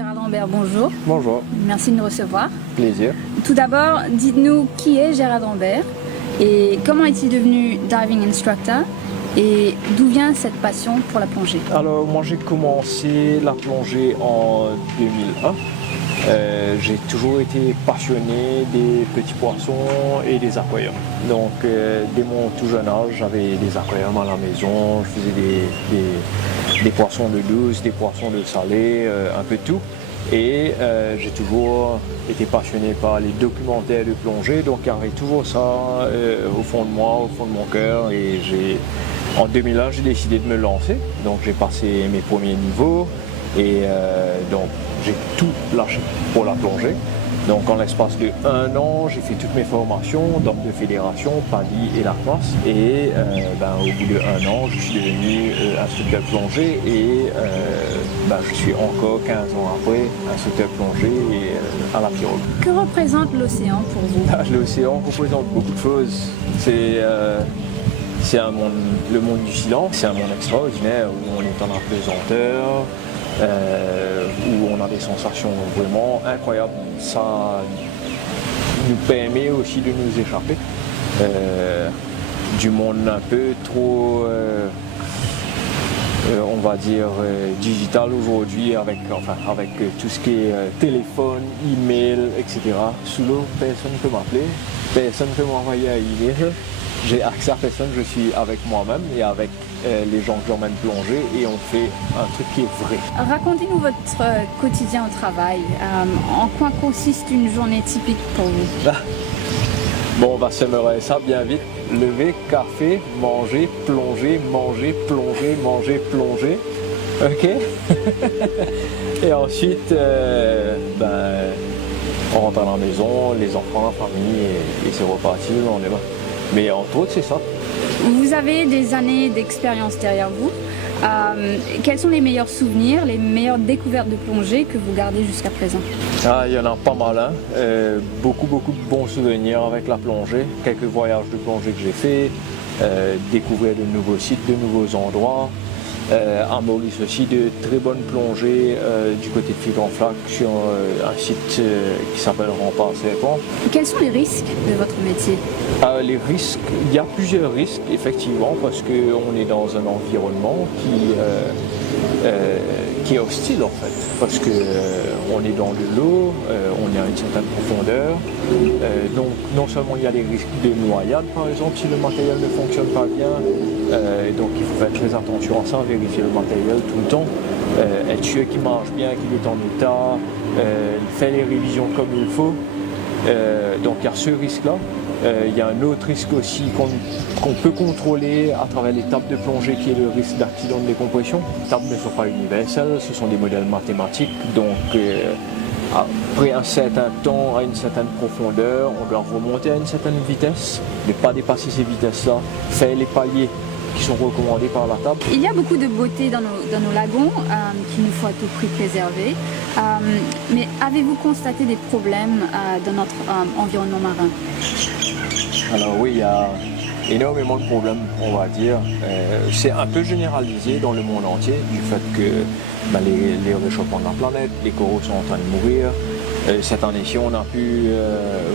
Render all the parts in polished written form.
Gérald Rambert, bonjour. Bonjour. Merci de nous recevoir. Plaisir. Tout d'abord, dites-nous qui est Gérald Rambert et comment est-il devenu diving instructor et d'où vient cette passion pour la plongée? Alors moi j'ai commencé la plongée en 2001. J'ai toujours été passionné des petits poissons et des aquariums. Donc dès mon tout jeune âge, j'avais des aquariums à la maison, je faisais des poissons de douce, des poissons de salé, un peu de tout. Et j'ai toujours été passionné par les documentaires de plongée, donc il y avait toujours ça au fond de moi, au fond de mon cœur. Et en 2001, j'ai décidé de me lancer, donc j'ai passé mes premiers niveaux et donc j'ai tout lâché pour la plongée. Donc en l'espace de 1 an, j'ai fait toutes mes formations, d'hommes de fédération, PADI et LACMAS. Et au bout de 1 an, je suis devenu instructeur plongée et je suis encore 15 ans après instructeur plongée et à la pirogue. Que représente l'océan pour vous? L'océan représente beaucoup de choses. C'est le monde du silence, c'est un monde extraordinaire où on est en apesanteur, où on a des sensations vraiment incroyables. Ça nous permet aussi de nous échapper du monde un peu trop, on va dire, digital aujourd'hui avec tout ce qui est téléphone, email, etc. Sous l'eau, personne ne peut m'appeler, personne ne peut m'envoyer un email. J'ai accès à personne, je suis avec moi-même et avec les gens que j'emmène plonger et on fait un truc qui est vrai. Racontez-nous votre quotidien au travail. En quoi consiste une journée typique pour vous? Bon, on va s'aimerait ça bien vite. Lever, café, manger, plonger, manger, plonger, manger, plonger. Ok. Et ensuite, on rentre à la maison, les enfants, la famille et c'est reparti le lendemain. Mais entre autres, c'est ça. Vous avez des années d'expérience derrière vous. Quels sont les meilleurs souvenirs, les meilleures découvertes de plongée que vous gardez jusqu'à présent? Il y en a pas mal. Hein. Beaucoup de bons souvenirs avec la plongée. Quelques voyages de plongée que j'ai fait. Découvrir de nouveaux sites, de nouveaux endroits. À Maurice aussi, de très bonnes plongées du côté de Figue-en-Flac sur un site qui s'appelle Rempart-Serpent. Quels sont les risques de votre métier? Les risques, il y a plusieurs risques effectivement parce qu'on est dans un environnement qui est hostile en fait. Parce qu'on est dans de l'eau, on est à une certaine profondeur. Donc non seulement il y a des risques de noyade par exemple si le matériel ne fonctionne pas bien. Donc il faut faire très attention à ça, vérifier le matériel tout le temps, être sûr qu'il marche bien, qu'il est en état, faire les révisions comme il faut. Donc il y a ce risque-là. Il y a un autre risque aussi qu'on peut contrôler à travers les tables de plongée qui est le risque d'accident de décompression. Les tables ne sont pas universelles, ce sont des modèles mathématiques. Donc après un certain temps, à une certaine profondeur, on doit remonter à une certaine vitesse, ne pas dépasser ces vitesses-là, faire les paliers qui sont recommandés par la table. Il y a beaucoup de beauté dans nos lagons qu'il nous faut à tout prix préserver. Mais avez-vous constaté des problèmes dans notre environnement marin? Alors oui, il y a énormément de problèmes, on va dire. C'est un peu généralisé dans le monde entier du fait que les réchauffements de la planète, les coraux sont en train de mourir. Cette année-ci, on a pu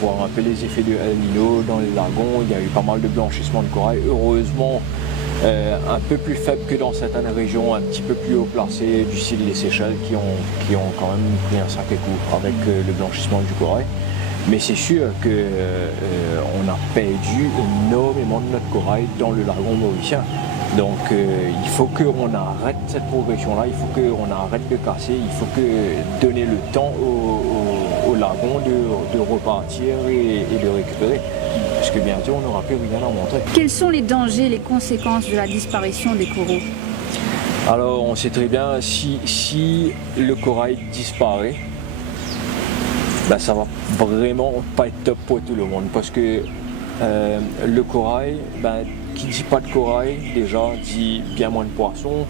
voir un peu les effets de El Niño dans les lagons. Il y a eu pas mal de blanchissement de corail. Heureusement, un peu plus faible que dans certaines régions un petit peu plus haut placées du style des Seychelles qui ont quand même pris un sacré coup avec le blanchissement du corail. Mais c'est sûr qu'on a perdu énormément de notre corail dans le lagon mauricien. Donc il faut qu'on arrête cette progression-là, il faut qu'on arrête de casser, il faut donner le temps au lagon de repartir et de récupérer. Parce que bientôt on n'aura plus rien à montrer. Quels sont les dangers, les conséquences de la disparition des coraux? Alors on sait très bien, si le corail disparaît, ça va vraiment pas être top pour tout le monde. Parce que le corail, qui dit pas de corail, déjà dit bien moins de poissons.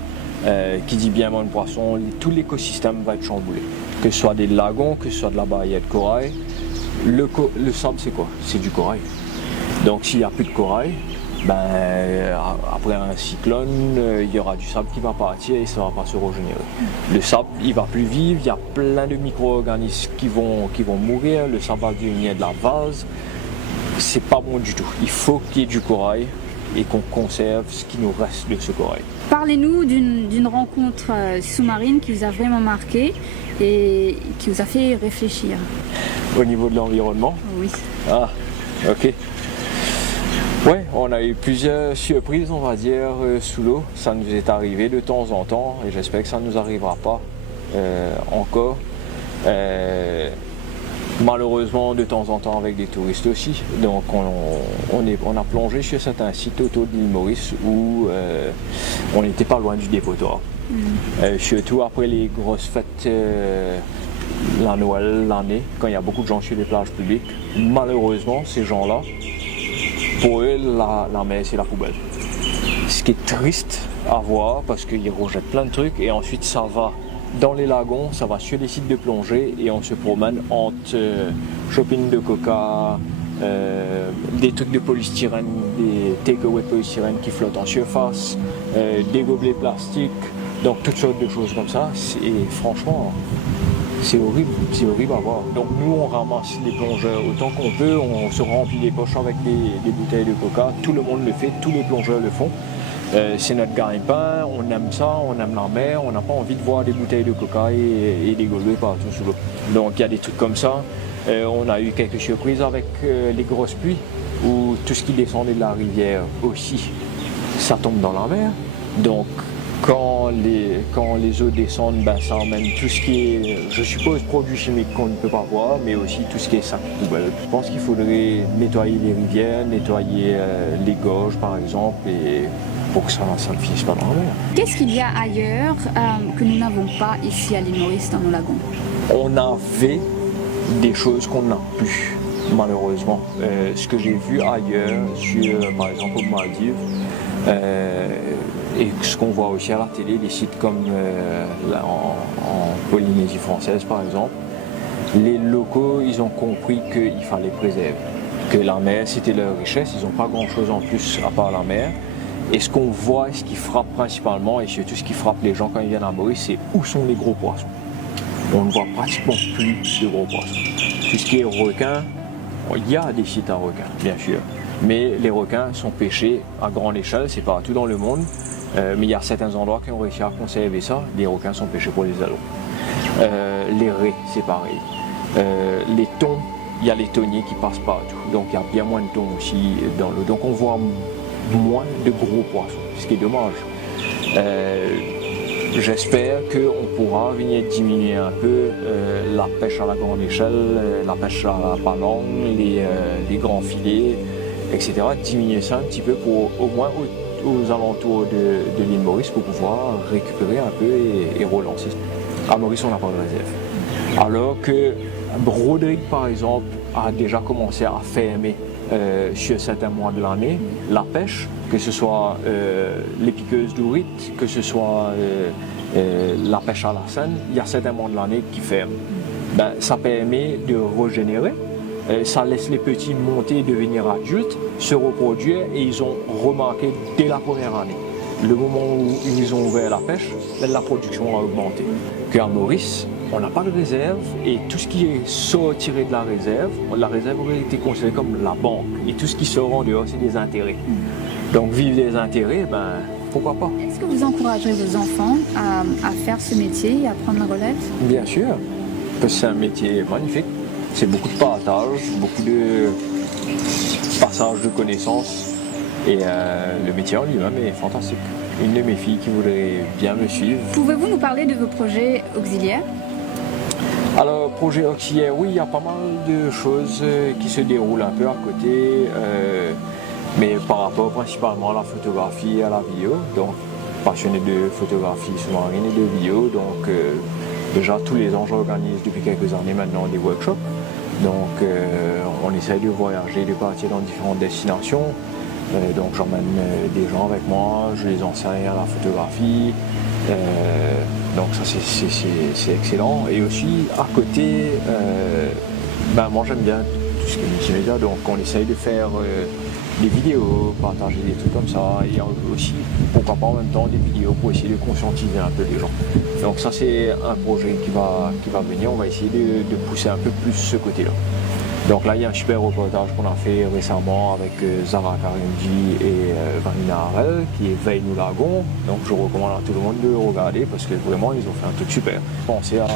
Qui dit bien moins de poissons, tout l'écosystème va être chamboulé. Que ce soit des lagons, que ce soit de la barrière de corail. Le sable c'est quoi? C'est du corail. Donc s'il n'y a plus de corail, après un cyclone, il y aura du sable qui va partir et ça ne va pas se régénérer. Le sable, il ne va plus vivre, il y a plein de micro-organismes qui vont mourir, le sable va devenir de la vase. C'est pas bon du tout. Il faut qu'il y ait du corail et qu'on conserve ce qui nous reste de ce corail. Parlez-nous d'une rencontre sous-marine qui vous a vraiment marqué et qui vous a fait réfléchir. Au niveau de l'environnement? Oui. Ah, ok. Ouais, on a eu plusieurs surprises, on va dire, sous l'eau. Ça nous est arrivé de temps en temps et j'espère que ça ne nous arrivera pas encore. Malheureusement, de temps en temps avec des touristes aussi. Donc on a plongé sur certains sites autour de l'île Maurice où on n'était pas loin du dépotoir. Surtout après les grosses fêtes, la Noël, l'année, quand il y a beaucoup de gens sur les plages publiques. Malheureusement, ces gens-là, pour eux, la mer, c'est la poubelle. Ce qui est triste à voir parce qu'ils rejettent plein de trucs et ensuite ça va dans les lagons, ça va sur les sites de plongée et on se promène entre shopping de coca, des trucs de polystyrène, des take-away de polystyrène qui flottent en surface, des gobelets plastiques, donc toutes sortes de choses comme ça. Et franchement, c'est horrible à voir. Donc nous on ramasse les plongeurs autant qu'on peut, on se remplit les poches avec des bouteilles de coca, tout le monde le fait, tous les plongeurs le font. C'est notre gagne-pain, on aime ça, on aime la mer, on n'a pas envie de voir des bouteilles de coca et des gobelets partout sous l'eau. Donc il y a des trucs comme ça. On a eu quelques surprises avec les grosses pluies où tout ce qui descendait de la rivière aussi, ça tombe dans la mer. Donc quand les eaux descendent, ça emmène tout ce qui est, je suppose, produits chimiques qu'on ne peut pas voir, mais aussi tout ce qui est sacs poubelles. Je pense qu'il faudrait nettoyer les rivières, nettoyer les gorges par exemple, et pour que ça ne finisse pas dans la mer. Qu'est-ce qu'il y a ailleurs que nous n'avons pas ici à l'île Maurice dans nos lagons? On avait des choses qu'on n'a plus, malheureusement. Ce que j'ai vu ailleurs, par exemple aux Maldives, et ce qu'on voit aussi à la télé, des sites comme en Polynésie française par exemple, les locaux ils ont compris qu'il fallait préserver, que la mer c'était leur richesse, ils n'ont pas grand chose en plus à part la mer. Et ce qu'on voit, ce qui frappe principalement, et surtout ce qui frappe les gens quand ils viennent à Maurice, c'est où sont les gros poissons. On ne voit pratiquement plus de gros poissons. Tout ce qui est requins, il y a des sites à requins, bien sûr, mais les requins sont pêchés à grande échelle, c'est partout dans le monde. Mais il y a certains endroits qui ont réussi à conserver ça. Les requins sont pêchés pour les alos. Les raies, c'est pareil. Les thons, il y a les thoniers qui passent partout. Donc il y a bien moins de thons aussi dans l'eau. Donc on voit moins de gros poissons, ce qui est dommage. J'espère qu'on pourra venir diminuer un peu la pêche à la grande échelle, la pêche à la palangre, les grands filets, etc. Diminuer ça un petit peu pour au moins aux alentours de l'île Maurice pour pouvoir récupérer un peu et relancer. À Maurice, on n'a pas de réserve. Alors que Broderick, par exemple, a déjà commencé à fermer sur certains mois de l'année la pêche, que ce soit les piqueuses d'ourite, que ce soit la pêche à la Seine, il y a certains mois de l'année qui ferment. Ça permet de régénérer. Ça laisse les petits monter, devenir adultes, se reproduire et ils ont remarqué dès la première année. Le moment où ils ont ouvert la pêche, la production a augmenté. Qu'à Maurice, on n'a pas de réserve et tout ce qui est sorti de la réserve aurait été considérée comme la banque. Et tout ce qui sort en dehors, c'est des intérêts. Donc vivre des intérêts, pourquoi pas. Est-ce que vous encouragerez vos enfants à faire ce métier et à prendre la relève? Bien sûr, parce que c'est un métier magnifique. C'est beaucoup de partage, beaucoup de passage de connaissances et le métier en lui-même est fantastique. Une de mes filles qui voudrait bien me suivre. Pouvez-vous nous parler de vos projets auxiliaires? Alors, projet auxiliaire, oui, il y a pas mal de choses qui se déroulent un peu à côté, mais par rapport principalement à la photographie et à la vidéo. Donc, passionné de photographie sous-marine et de vidéo, donc déjà tous les ans j'organise depuis quelques années maintenant des workshops. Donc on essaye de voyager, de partir dans différentes destinations. Donc j'emmène des gens avec moi, je les enseigne à la photographie. Donc ça c'est excellent. Et aussi à côté, moi j'aime bien tout ce qui est multimédia. Donc on essaye de faire des vidéos, partager des trucs comme ça, et aussi, pourquoi pas en même temps, des vidéos pour essayer de conscientiser un peu les gens. Donc ça, c'est un projet qui va venir, on va essayer de pousser un peu plus ce côté-là. Donc là, il y a un super reportage qu'on a fait récemment avec Zara Karimji et Vanina Harel, qui est Veille au lagon. Donc je recommande à tout le monde de le regarder parce que vraiment, ils ont fait un truc super. Pensez à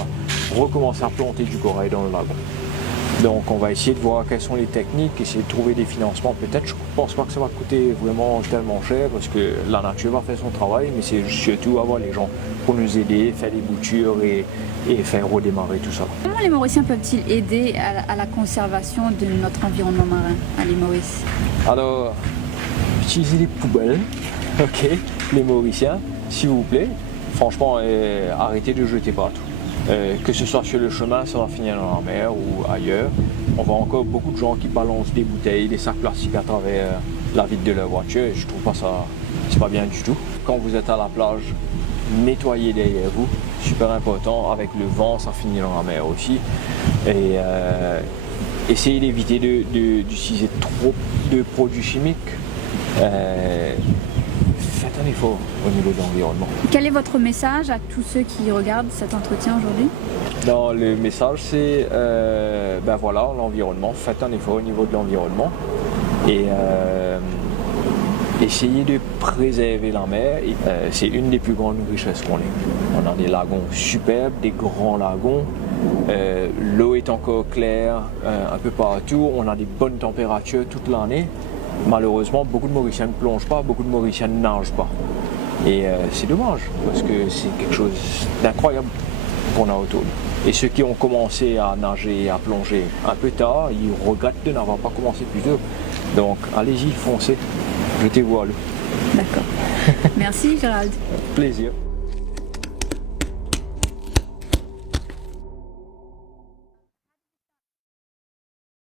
recommencer à planter du corail dans le lagon. Donc on va essayer de voir quelles sont les techniques, essayer de trouver des financements. Peut-être, je ne pense pas que ça va coûter vraiment tellement cher parce que la nature va faire son travail, mais c'est surtout avoir les gens pour nous aider, faire des boutures et faire redémarrer tout ça. Comment les Mauriciens peuvent-ils aider à la conservation de notre environnement marin à l'île Maurice? Alors, utilisez les poubelles, ok, les Mauriciens, s'il vous plaît. Franchement, arrêtez de jeter partout. Que ce soit sur le chemin, ça va finir dans la mer ou ailleurs. On voit encore beaucoup de gens qui balancent des bouteilles, des sacs plastiques à travers la vitre de leur voiture et je trouve pas ça, c'est pas bien du tout. Quand vous êtes à la plage, nettoyez derrière vous, super important. Avec le vent, ça finit dans la mer aussi. Et essayez d'éviter d'utiliser trop de produits chimiques. Faites un effort au niveau de l'environnement. Quel est votre message à tous ceux qui regardent cet entretien aujourd'hui? Non, le message c'est, ben voilà, l'environnement, faites un effort au niveau de l'environnement et essayez de préserver la mer. C'est une des plus grandes richesses qu'on ait. On a des lagons superbes, des grands lagons, l'eau est encore claire un peu partout, on a des bonnes températures toute l'année. Malheureusement, beaucoup de Mauriciens ne plongent pas, beaucoup de Mauriciens ne nagent pas. Et c'est dommage, parce que c'est quelque chose d'incroyable qu'on a autour. Et ceux qui ont commencé à nager et à plonger un peu tard, ils regrettent de n'avoir pas commencé plus tôt. Donc allez-y, foncez, jetez-vous à l'eau. D'accord. Merci Gérald. Plaisir.